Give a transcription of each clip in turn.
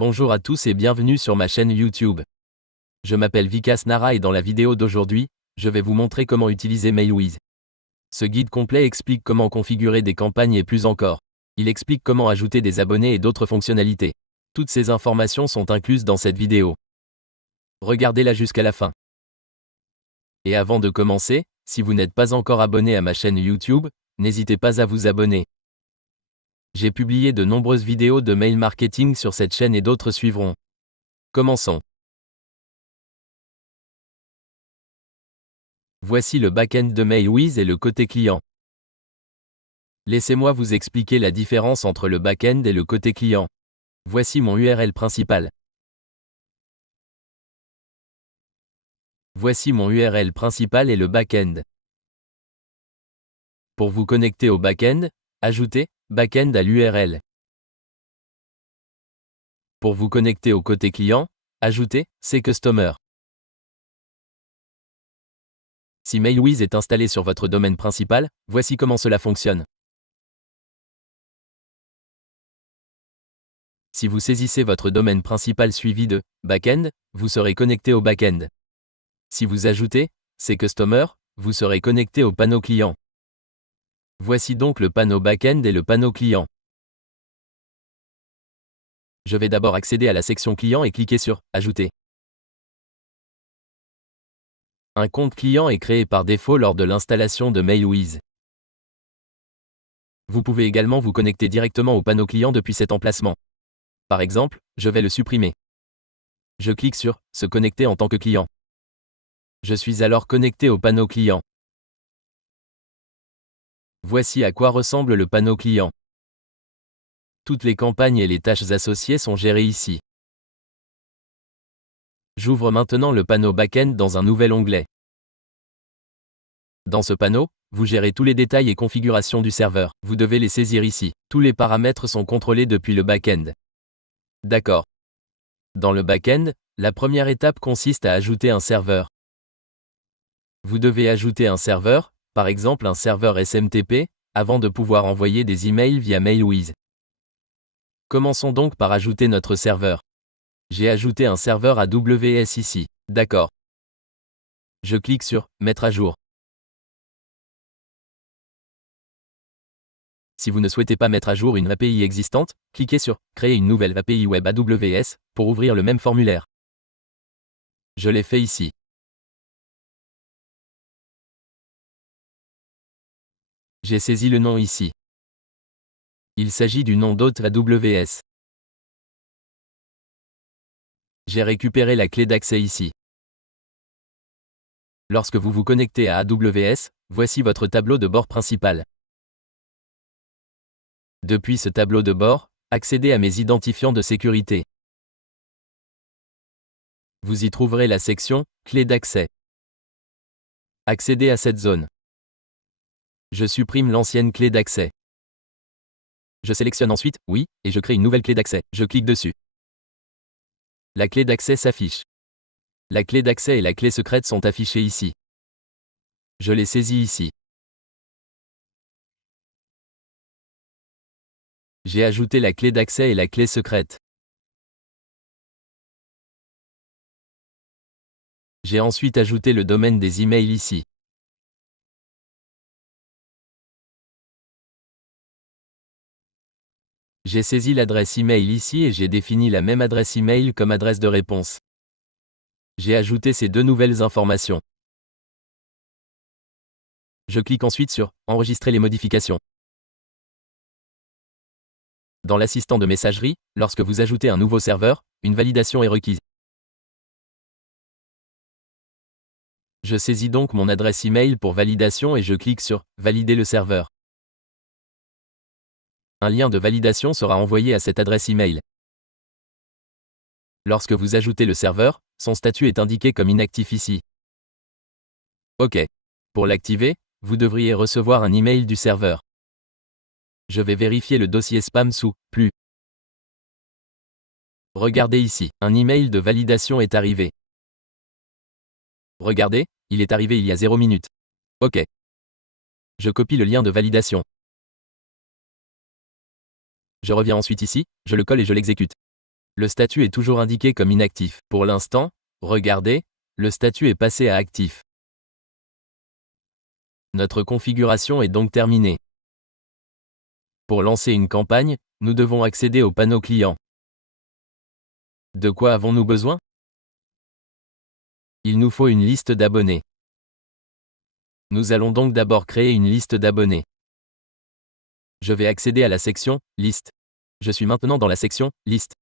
Bonjour à tous et bienvenue sur ma chaîne YouTube. Je m'appelle Vikas Nara et dans la vidéo d'aujourd'hui, je vais vous montrer comment utiliser MailWiz. Ce guide complet explique comment configurer des campagnes et plus encore. Il explique comment ajouter des abonnés et d'autres fonctionnalités. Toutes ces informations sont incluses dans cette vidéo. Regardez-la jusqu'à la fin. Et avant de commencer, si vous n'êtes pas encore abonné à ma chaîne YouTube, n'hésitez pas à vous abonner. J'ai publié de nombreuses vidéos de mail marketing sur cette chaîne et d'autres suivront. Commençons. Voici le back-end de MailWiz et le côté client. Laissez-moi vous expliquer la différence entre le back-end et le côté client. Voici mon URL principal. Voici mon URL principal et le back-end. Pour vous connecter au back-end, ajoutez back-end à l'URL. Pour vous connecter au côté client, ajoutez cCustomer. Si MailWiz est installé sur votre domaine principal, voici comment cela fonctionne. Si vous saisissez votre domaine principal suivi de back-end, vous serez connecté au back-end. Si vous ajoutez cCustomer, vous serez connecté au panneau client. Voici donc le panneau back-end et le panneau client. Je vais d'abord accéder à la section client et cliquer sur Ajouter. Un compte client est créé par défaut lors de l'installation de MailWiz. Vous pouvez également vous connecter directement au panneau client depuis cet emplacement. Par exemple, je vais le supprimer. Je clique sur Se connecter en tant que client. Je suis alors connecté au panneau client. Voici à quoi ressemble le panneau client. Toutes les campagnes et les tâches associées sont gérées ici. J'ouvre maintenant le panneau back-end dans un nouvel onglet. Dans ce panneau, vous gérez tous les détails et configurations du serveur. Vous devez les saisir ici. Tous les paramètres sont contrôlés depuis le back-end. D'accord. Dans le back-end, la première étape consiste à ajouter un serveur. Vous devez ajouter un serveur, par exemple un serveur SMTP, avant de pouvoir envoyer des emails via MailWiz. Commençons donc par ajouter notre serveur. J'ai ajouté un serveur AWS ici. D'accord. Je clique sur Mettre à jour. Si vous ne souhaitez pas mettre à jour une API existante, cliquez sur Créer une nouvelle API web AWS pour ouvrir le même formulaire. Je l'ai fait ici. J'ai saisi le nom ici. Il s'agit du nom d'hôte AWS. J'ai récupéré la clé d'accès ici. Lorsque vous vous connectez à AWS, voici votre tableau de bord principal. Depuis ce tableau de bord, accédez à mes identifiants de sécurité. Vous y trouverez la section « Clé d'accès ». Accédez à cette zone. Je supprime l'ancienne clé d'accès. Je sélectionne ensuite « Oui » et je crée une nouvelle clé d'accès. Je clique dessus. La clé d'accès s'affiche. La clé d'accès et la clé secrète sont affichées ici. Je les saisis ici. J'ai ajouté la clé d'accès et la clé secrète. J'ai ensuite ajouté le domaine des emails ici. J'ai saisi l'adresse email ici et j'ai défini la même adresse email comme adresse de réponse. J'ai ajouté ces deux nouvelles informations. Je clique ensuite sur « Enregistrer les modifications ». Dans l'assistant de messagerie, lorsque vous ajoutez un nouveau serveur, une validation est requise. Je saisis donc mon adresse email pour validation et je clique sur « Valider le serveur ». Un lien de validation sera envoyé à cette adresse email. Lorsque vous ajoutez le serveur, son statut est indiqué comme inactif ici. OK. Pour l'activer, vous devriez recevoir un email du serveur. Je vais vérifier le dossier spam sous « Plus ». Regardez ici, un email de validation est arrivé. Regardez, il est arrivé il y a 0 minutes. OK. Je copie le lien de validation. Je reviens ensuite ici, je le colle et je l'exécute. Le statut est toujours indiqué comme inactif. Pour l'instant, regardez, le statut est passé à actif. Notre configuration est donc terminée. Pour lancer une campagne, nous devons accéder au panneau client. De quoi avons-nous besoin? Il nous faut une liste d'abonnés. Nous allons donc d'abord créer une liste d'abonnés. Je vais accéder à la section « Liste ». Je suis maintenant dans la section « Liste ».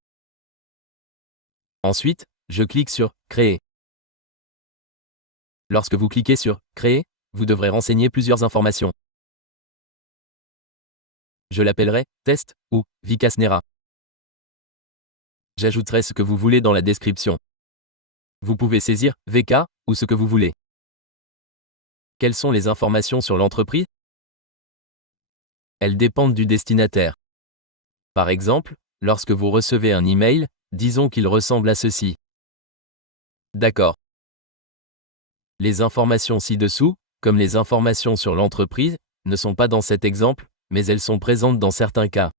Ensuite, je clique sur « Créer ». Lorsque vous cliquez sur « Créer », vous devrez renseigner plusieurs informations. Je l'appellerai « Test » ou « Vikas Nera ». J'ajouterai ce que vous voulez dans la description. Vous pouvez saisir « VK » ou ce que vous voulez. Quelles sont les informations sur l'entreprise? Elles dépendent du destinataire. Par exemple, lorsque vous recevez un email, disons qu'il ressemble à ceci. D'accord. Les informations ci-dessous, comme les informations sur l'entreprise, ne sont pas dans cet exemple, mais elles sont présentes dans certains cas.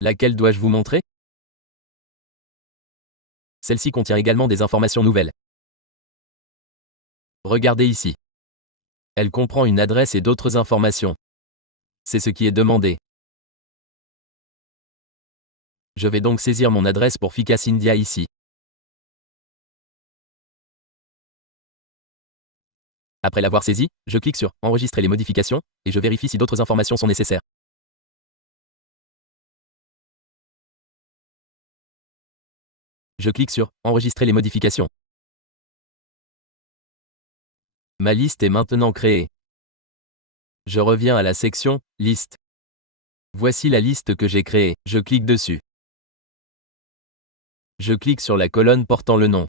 Laquelle dois-je vous montrer? Celle-ci contient également des informations nouvelles. Regardez ici. Elle comprend une adresse et d'autres informations. C'est ce qui est demandé. Je vais donc saisir mon adresse pour Vikas India ici. Après l'avoir saisie, je clique sur « Enregistrer les modifications » et je vérifie si d'autres informations sont nécessaires. Je clique sur « Enregistrer les modifications ». Ma liste est maintenant créée. Je reviens à la section « Liste ». Voici la liste que j'ai créée. Je clique dessus. Je clique sur la colonne portant le nom.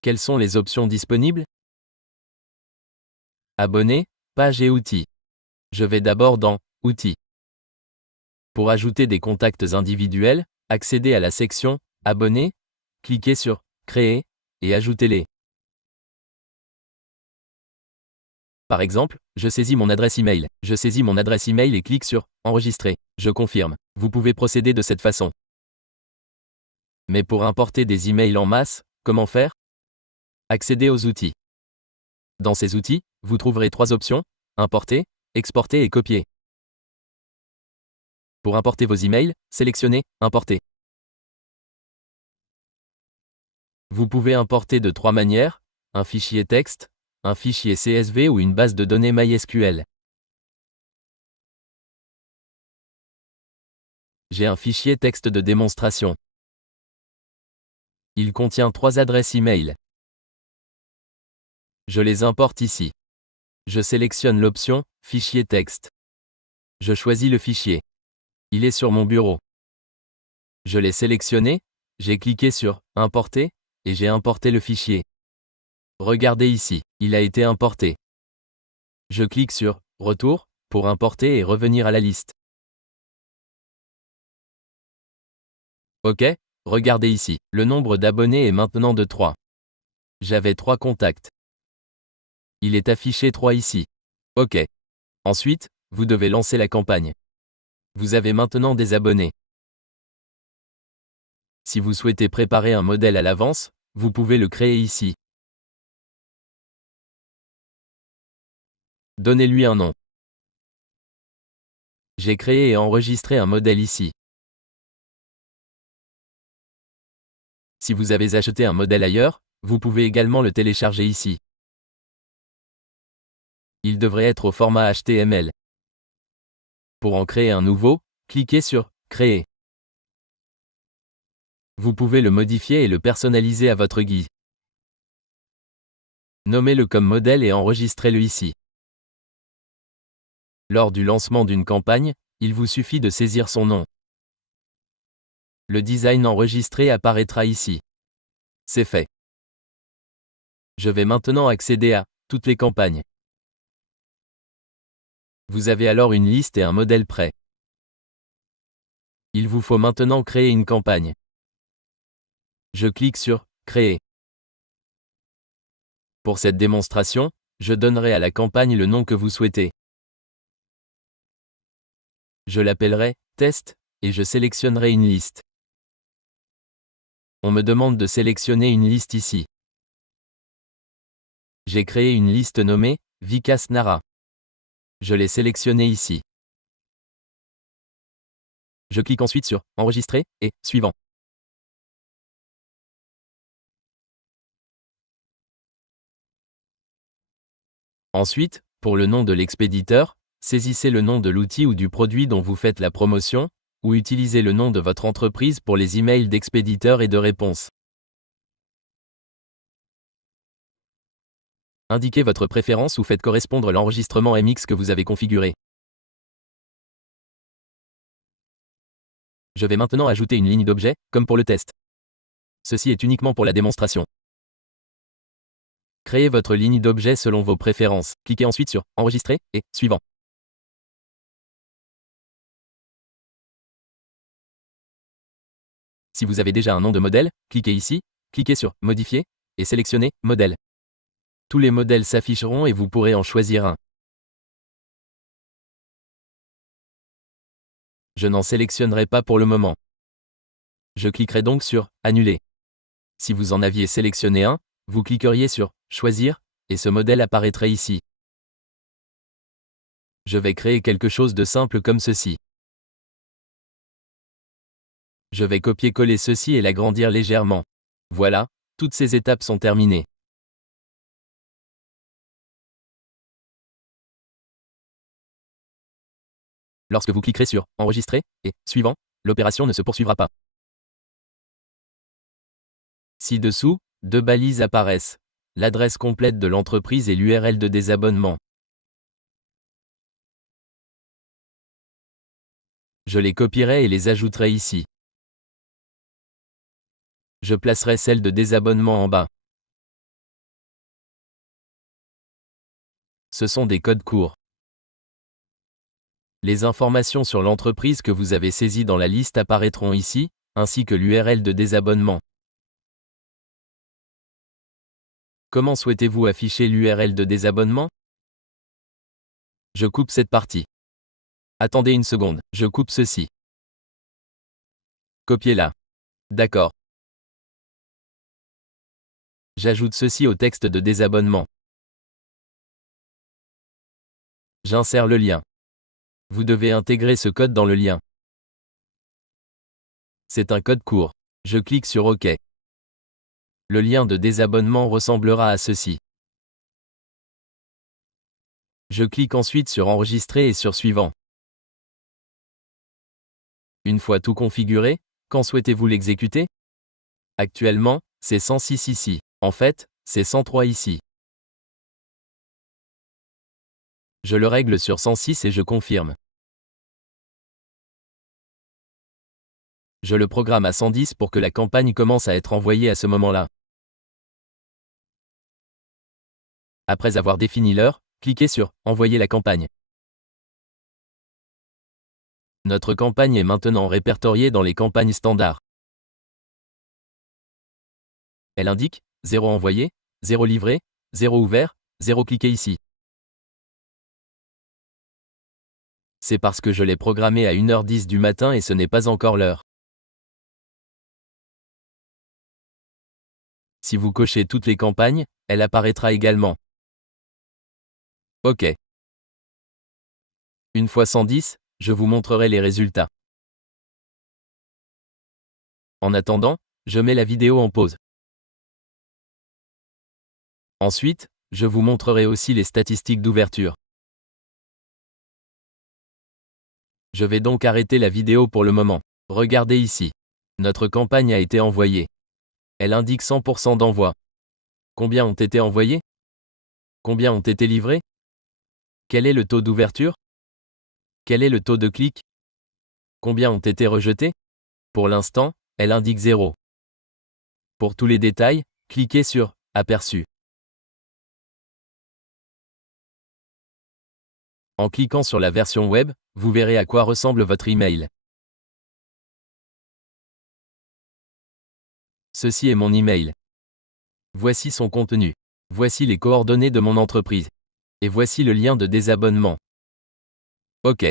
Quelles sont les options disponibles? Abonnés, pages et outils. Je vais d'abord dans « Outils ». Pour ajouter des contacts individuels, accédez à la section « Abonnés », cliquez sur « Créer » et ajoutez-les. Par exemple, je saisis mon adresse email. Je saisis mon adresse email et clique sur « Enregistrer ». Je confirme. Vous pouvez procéder de cette façon. Mais pour importer des emails en masse, comment faire? Accédez aux outils. Dans ces outils, vous trouverez 3 options, importer, exporter et copier. Pour importer vos emails, sélectionnez Importer. Vous pouvez importer de 3 manières, un fichier texte, un fichier CSV ou une base de données MySQL. J'ai un fichier texte de démonstration. Il contient 3 adresses email. Je les importe ici. Je sélectionne l'option « Fichier texte ». Je choisis le fichier. Il est sur mon bureau. Je l'ai sélectionné, j'ai cliqué sur « Importer » et j'ai importé le fichier. Regardez ici, il a été importé. Je clique sur « Retour » pour importer et revenir à la liste. OK, regardez ici, le nombre d'abonnés est maintenant de 3. J'avais 3 contacts. Il est affiché 3 ici. OK. Ensuite, vous devez lancer la campagne. Vous avez maintenant des abonnés. Si vous souhaitez préparer un modèle à l'avance, vous pouvez le créer ici. Donnez-lui un nom. J'ai créé et enregistré un modèle ici. Si vous avez acheté un modèle ailleurs, vous pouvez également le télécharger ici. Il devrait être au format HTML. Pour en créer un nouveau, cliquez sur « Créer ». Vous pouvez le modifier et le personnaliser à votre guise. Nommez-le comme modèle et enregistrez-le ici. Lors du lancement d'une campagne, il vous suffit de saisir son nom. Le design enregistré apparaîtra ici. C'est fait. Je vais maintenant accéder à « Toutes les campagnes ». Vous avez alors une liste et un modèle prêt. Il vous faut maintenant créer une campagne. Je clique sur « Créer ». Pour cette démonstration, je donnerai à la campagne le nom que vous souhaitez. Je l'appellerai « Test » et je sélectionnerai une liste. On me demande de sélectionner une liste ici. J'ai créé une liste nommée Vikas Nara. Je l'ai sélectionnée ici. Je clique ensuite sur Enregistrer et Suivant. Ensuite, pour le nom de l'expéditeur, saisissez le nom de l'outil ou du produit dont vous faites la promotion, ou utilisez le nom de votre entreprise pour les emails d'expéditeur et de réponse. Indiquez votre préférence ou faites correspondre l'enregistrement MX que vous avez configuré. Je vais maintenant ajouter une ligne d'objet, comme pour le test. Ceci est uniquement pour la démonstration. Créez votre ligne d'objet selon vos préférences. Cliquez ensuite sur Enregistrer et Suivant. Si vous avez déjà un nom de modèle, cliquez ici, cliquez sur Modifier et sélectionnez Modèle. Tous les modèles s'afficheront et vous pourrez en choisir un. Je n'en sélectionnerai pas pour le moment. Je cliquerai donc sur Annuler. Si vous en aviez sélectionné un, vous cliqueriez sur Choisir et ce modèle apparaîtrait ici. Je vais créer quelque chose de simple comme ceci. Je vais copier-coller ceci et l'agrandir légèrement. Voilà, toutes ces étapes sont terminées. Lorsque vous cliquerez sur Enregistrer et Suivant, l'opération ne se poursuivra pas. Ci-dessous, deux balises apparaissent. L'adresse complète de l'entreprise et l'URL de désabonnement. Je les copierai et les ajouterai ici. Je placerai celle de désabonnement en bas. Ce sont des codes courts. Les informations sur l'entreprise que vous avez saisie dans la liste apparaîtront ici, ainsi que l'URL de désabonnement. Comment souhaitez-vous afficher l'URL de désabonnement? Je coupe cette partie. Attendez une seconde, je coupe ceci. Copiez-la. D'accord. J'ajoute ceci au texte de désabonnement. J'insère le lien. Vous devez intégrer ce code dans le lien. C'est un code court. Je clique sur OK. Le lien de désabonnement ressemblera à ceci. Je clique ensuite sur Enregistrer et sur Suivant. Une fois tout configuré, quand souhaitez-vous l'exécuter? Actuellement, c'est 106 ici. En fait, c'est 103 ici. Je le règle sur 106 et je confirme. Je le programme à 110 pour que la campagne commence à être envoyée à ce moment-là. Après avoir défini l'heure, cliquez sur « Envoyer la campagne ». Notre campagne est maintenant répertoriée dans les campagnes standards. Elle indique 0 envoyé, 0 livré, 0 ouvert, 0 cliqué ici. C'est parce que je l'ai programmée à 1h10 du matin et ce n'est pas encore l'heure. Si vous cochez toutes les campagnes, elle apparaîtra également. OK. Une fois 110, je vous montrerai les résultats. En attendant, je mets la vidéo en pause. Ensuite, je vous montrerai aussi les statistiques d'ouverture. Je vais donc arrêter la vidéo pour le moment. Regardez ici. Notre campagne a été envoyée. Elle indique 100% d'envoi. Combien ont été envoyés? Combien ont été livrés? Quel est le taux d'ouverture? Quel est le taux de clic? Combien ont été rejetés? Pour l'instant, elle indique 0. Pour tous les détails, cliquez sur « Aperçu ». En cliquant sur la version web, vous verrez à quoi ressemble votre email. Ceci est mon email. Voici son contenu. Voici les coordonnées de mon entreprise. Et voici le lien de désabonnement. OK.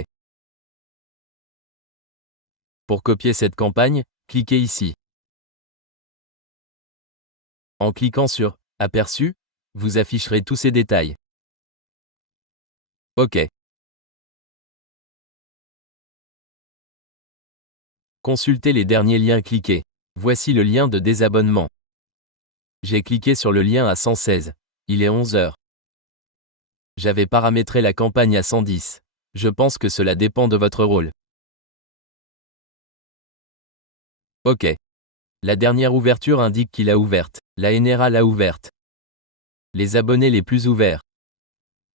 Pour copier cette campagne, cliquez ici. En cliquant sur « Aperçu », vous afficherez tous ces détails. OK. Consultez les derniers liens cliqués. Voici le lien de désabonnement. J'ai cliqué sur le lien à 116. Il est 11 heures. J'avais paramétré la campagne à 110. Je pense que cela dépend de votre rôle. OK. La dernière ouverture indique qu'il a ouverte. La NRA l'a ouverte. Les abonnés les plus ouverts.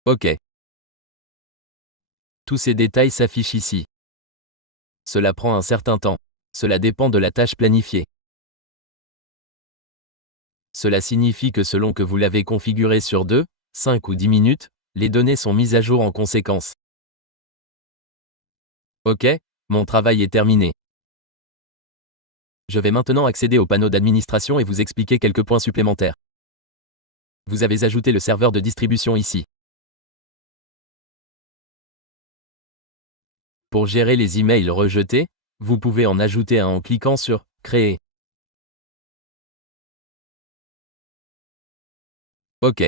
OK. Tous ces détails s'affichent ici. Cela prend un certain temps. Cela dépend de la tâche planifiée. Cela signifie que selon que vous l'avez configuré sur 2, 5 ou 10 minutes, les données sont mises à jour en conséquence. OK, mon travail est terminé. Je vais maintenant accéder au panneau d'administration et vous expliquer quelques points supplémentaires. Vous avez ajouté le serveur de distribution ici. Pour gérer les emails rejetés, vous pouvez en ajouter un en cliquant sur « Créer ». OK.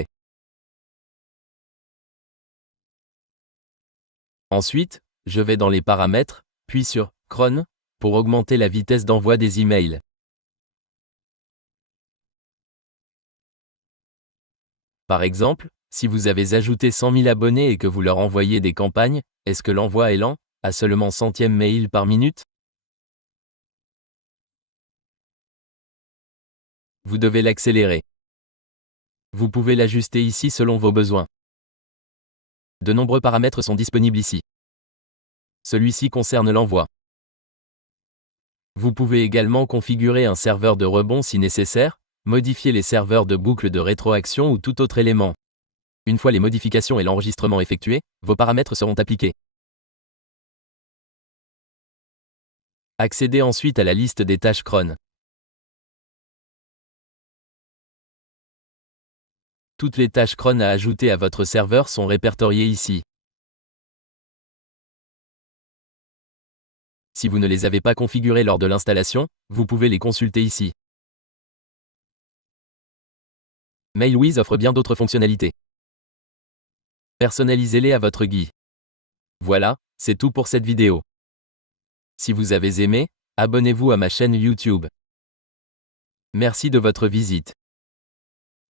Ensuite, je vais dans les paramètres, puis sur « Cron » pour augmenter la vitesse d'envoi des emails. Par exemple, si vous avez ajouté 100 000 abonnés et que vous leur envoyez des campagnes, est-ce que l'envoi est lent, à seulement centième mail par minute? Vous devez l'accélérer. Vous pouvez l'ajuster ici selon vos besoins. De nombreux paramètres sont disponibles ici. Celui-ci concerne l'envoi. Vous pouvez également configurer un serveur de rebond si nécessaire, modifier les serveurs de boucle de rétroaction ou tout autre élément. Une fois les modifications et l'enregistrement effectués, vos paramètres seront appliqués. Accédez ensuite à la liste des tâches cron. Toutes les tâches cron à ajouter à votre serveur sont répertoriées ici. Si vous ne les avez pas configurées lors de l'installation, vous pouvez les consulter ici. MailWiz offre bien d'autres fonctionnalités. Personnalisez-les à votre guise. Voilà, c'est tout pour cette vidéo. Si vous avez aimé, abonnez-vous à ma chaîne YouTube. Merci de votre visite.